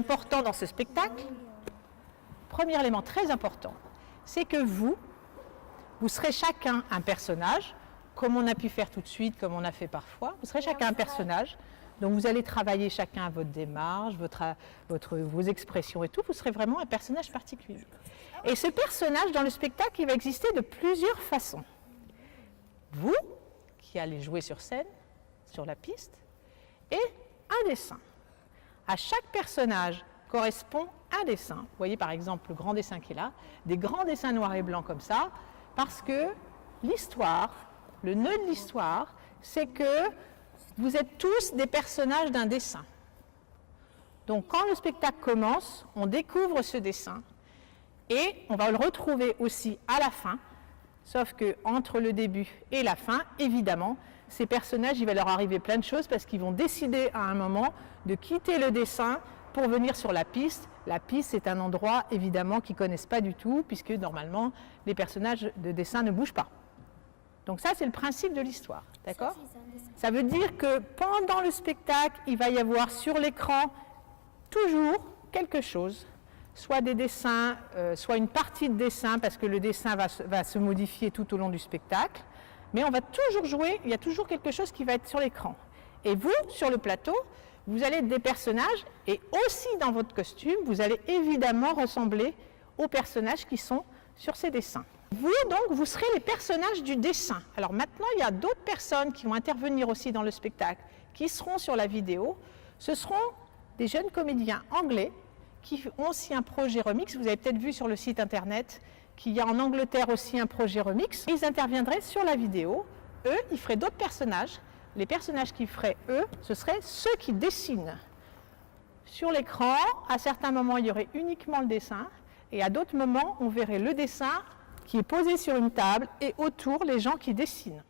important dans ce spectacle, premier élément très important, c'est que vous serez chacun un personnage, comme on a pu faire tout de suite, comme on a fait parfois. Vous serez chacun un personnage. Donc vous allez travailler chacun votre démarche, vos expressions et tout. Vous serez vraiment un personnage particulier. Et ce personnage dans le spectacle, il va exister de plusieurs façons. Vous, qui allez jouer sur scène, sur la piste, et un dessin. À chaque personnage correspond un dessin. Vous voyez par exemple le grand dessin qui est là, des grands dessins noirs et blancs comme ça, parce que l'histoire, le nœud de l'histoire, c'est que vous êtes tous des personnages d'un dessin. Donc quand le spectacle commence, on découvre ce dessin et on va le retrouver aussi à la fin, sauf qu'entre le début et la fin, évidemment, ces personnages, il va leur arriver plein de choses parce qu'ils vont décider à un moment de quitter le dessin pour venir sur la piste. La piste, c'est un endroit, évidemment, qu'ils ne connaissent pas du tout, puisque normalement, les personnages de dessin ne bougent pas. Donc ça, c'est le principe de l'histoire, d'accord? Ça veut dire que pendant le spectacle, il va y avoir sur l'écran toujours quelque chose, soit des dessins, soit une partie de dessin, parce que le dessin va se modifier tout au long du spectacle, mais on va toujours jouer, il y a toujours quelque chose qui va être sur l'écran. Et vous, sur le plateau, vous allez être des personnages, et aussi dans votre costume, vous allez évidemment ressembler aux personnages qui sont sur ces dessins. Vous, donc, vous serez les personnages du dessin. Alors maintenant, il y a d'autres personnes qui vont intervenir aussi dans le spectacle, qui seront sur la vidéo. Ce seront des jeunes comédiens anglais qui ont aussi un projet remix. Vous avez peut-être vu sur le site internet qu'il y a en Angleterre aussi un projet remix. Ils interviendraient sur la vidéo. Eux, ils feraient d'autres personnages. Les personnages qu'ils feraient, eux, ce seraient ceux qui dessinent. Sur l'écran, à certains moments, il y aurait uniquement le dessin. Et à d'autres moments, on verrait le dessin qui est posé sur une table et autour les gens qui dessinent.